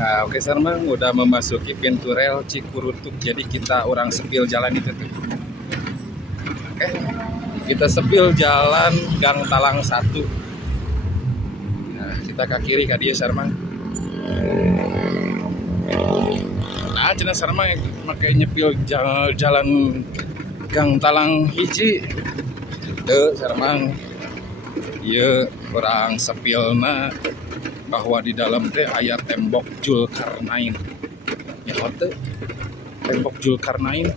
Nah, oke Sarmang udah memasuki pintu rel Cikurutuk. Jadi kita orang sepil jalan itu tuh. Oke, kita sepil jalan Gang Talang 1. Nah, kita ke kiri ke dia Sarmang. Nah, cenah Sarmang pakai nyepil jalan Gang Talang hiji. Tuh Sarmang. Ieu orang sepilna bahwa di dalam teh aya tembok Julkarnain. Ya teh tembok Julkarnain.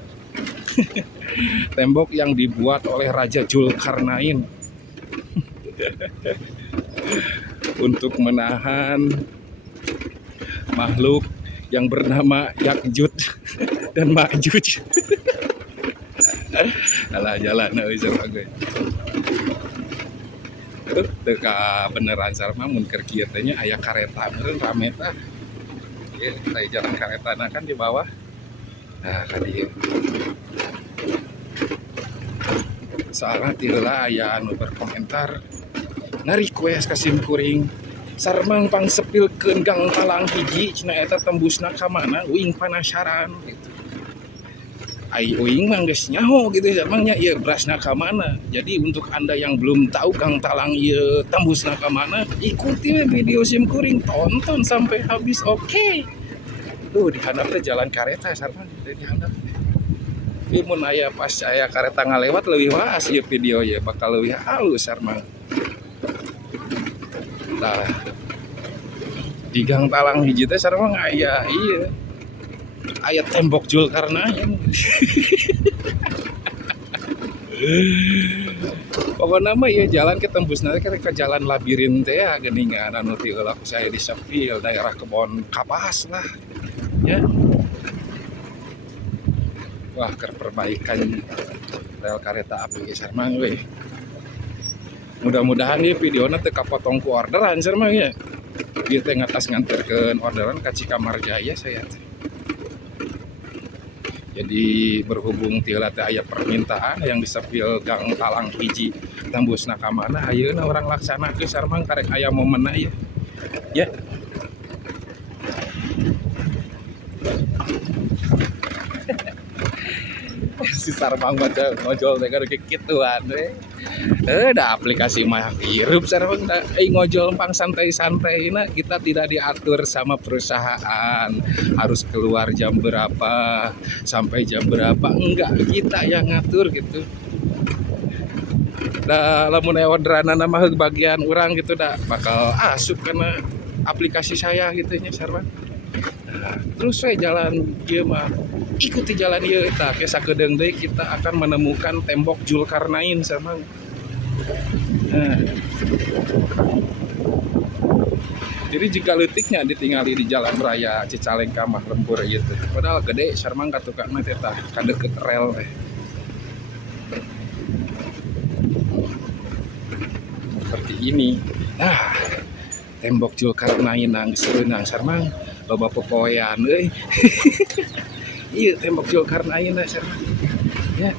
Tembok yang dibuat oleh Raja Julkarnain untuk menahan makhluk yang bernama Yakjud dan Makjuj. Alah jalan euy bagus. Teka beneran Sarma mun keur kieu teh nya aya kareta meureun rame tah. Ieu teh jalan karetana kan di bawah. Nah, ka dieu. Soalnya tiheula aya anu berkomentar nge-request ka sim kuring Sarmang pang sepilkeun Gang Talang hiji cenah eta tembusna ka mana uing penasaran gitu. Ai uing mah geus nyaho gitu Sarmangnya ieu berasna ka mana. Jadi untuk Anda yang belum tahu Gang Talang ieu tembusna ka mana, ikuti video sim kuring, tonton sampai habis. Oke. Tuh di handap teh jalan kareta Sarmang di handap. Tapi mun aya pas aya kareta ngalewat leuwih waas ieu video ya bakal leuwih halus Sarmang. Nah, di Gang Talang hiji teh Sarmang aya ieu. Aya tembok Julkarnain. Pokoknya mah ya jalan ke tembusna ke jalan labirin teh ya geuningan anu ti heula ku saya di Sepil daerah Kebon Kapas lah. Ya. Wah, keur perbaikan rel kereta api Sarmang we. Mudah-mudahan ieu videona teu kapotong ku orderan Sarmang ya. Ieu teh ngatas nganterkeun orderan ka Cikamarjaya saya teh. Jadi berhubung tiheula teh aya permintaan yang disepil Gang Talang hiji tembusna ka mana ayeuna urang laksanakeun Sarmang karek aya momenna ya. Ya. Si Sarmang baca ngojol teh kada kikituan we. Da aplikasi mah hirup Sarmang da ngojol pang santai-santaina kita tidak diatur sama perusahaan harus keluar jam berapa sampai jam berapa, enggak, kita yang ngatur gitu. Da lamun aya orderanana mah bagian urang gitu da bakal asup kana aplikasi saya gitu nya Sarmang. Nah, terus we jalan ieu mah ikuti jalan ieu eta ke sakedeung deui kita akan menemukan tembok Julkarnain Sarmang. Nah. Jadi jika leutiknya ditinggali di jalan raya Cicalengka mah lembur ieu teh. Padahal gede Sarmang ka tukangna teh tah ka deukeut rel teh. Seperti ini. Nah, tembok Julkarnain nang seunang Sarmang loba popoean euy. Ieu tembok Julkarnain Sarmang. Ya.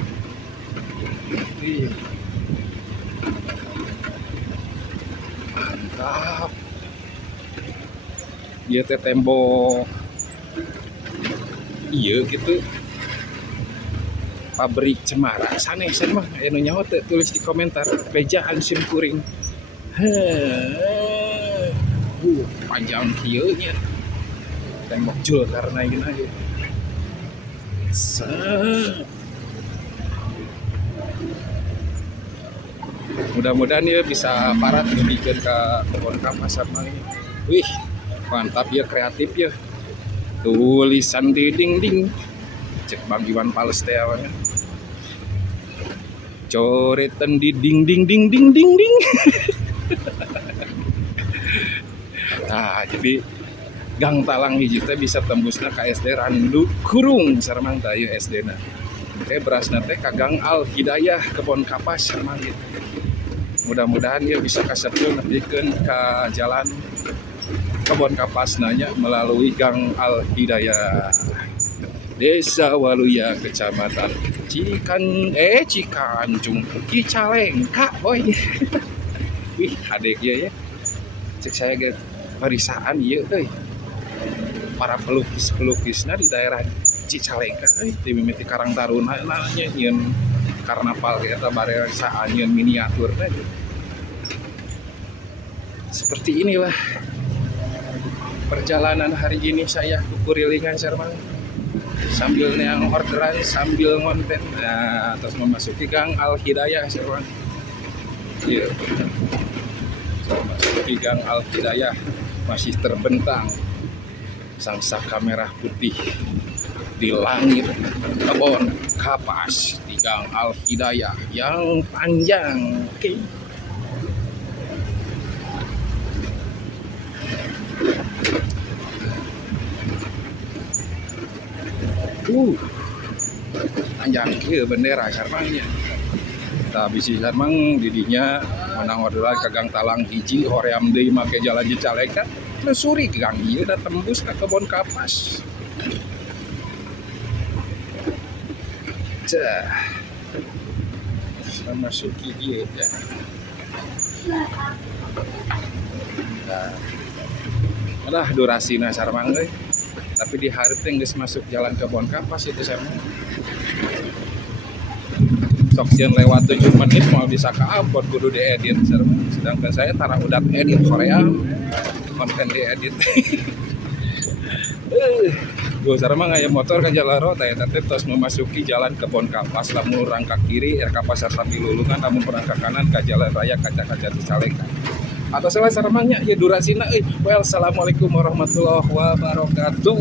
Ih. Mantap. Ieu teh tembok ieu gitu pabrik cemara sanesan mah aya nu nyaho teh tulis di komentar bejaan sim kuring. Panjang kieu nya tembok Julkarnain aja. Mudah-mudahan dia bisa parat ngebikeun ka Kebon Kapas Sarmang. Wih, mantap ya, kreatif ya. Tulisan di dinding. Cek Bang Iwan Pales teh awalnya. Coretan di ding. Nah, jadi Gang Talang hiji teh bisa tembusna ka SD Randu Kurung Sarmang teh ieu SD-na. Teh berasna teh ka Gang Al Hidayah Kebon Kapas Sarmang gitu. Mudah-mudahan dia bisa kasepkeun nepikeun ka jalan Kebon Kapas nanya melalui Gang Al Hidayah. Desa Waluya, Kecamatan Cikancung, Cicalengka, boy. Wih, adek ya. Cek saya ge parisaan ieu euy. para pelukis-pelukisna di daerah Cicalengka di mimiti Karang Taruna nanya nyeun karnaval eta bareng saanyeun miniaturna gitu. Seperti inilah perjalanan hari ini saya ke Kurilingan Sarmang sambil neang orderan sambil ngonten. Nah, terus memasuki Gang Al Hidayah Sarmang. Iya. Memasuki Gang Al Hidayah masih terbentang sang saka merah putih di langit kebon kapas di Gang Al Hidayah yang panjang. Oke. Panjang ke bendera Sarmangnya. Tah bisi Sarmang didinya menang orderan ke Gang Talang hiji hoream deui make jalan Cicalengka telusuri ke gang ieu da tembus ka kebon kapas. Cah. Memasuki ieu ya. Nah, durasina Sarmang euy. Tapi di hareup teh geus masuk jalan kebon kapas itu Sarmang. Sok sieun lewat 7 menit mau bisa ke Ambon kudu diedit Sarmang. Sedangkan saya tara udat edit Korea konten diedit. Gue Sarmang aya motor ka jalan rota eta teh tos memasuki jalan kebon kapas lamun urang ka kiri ka pasar Sambilulungan lamun urang ka kanan ka jalan raya kaca-kaca Cicalengka. Atau salah Sarmangnya ya durasina euy. Well, assalamualaikum warahmatullahi wabarakatuh.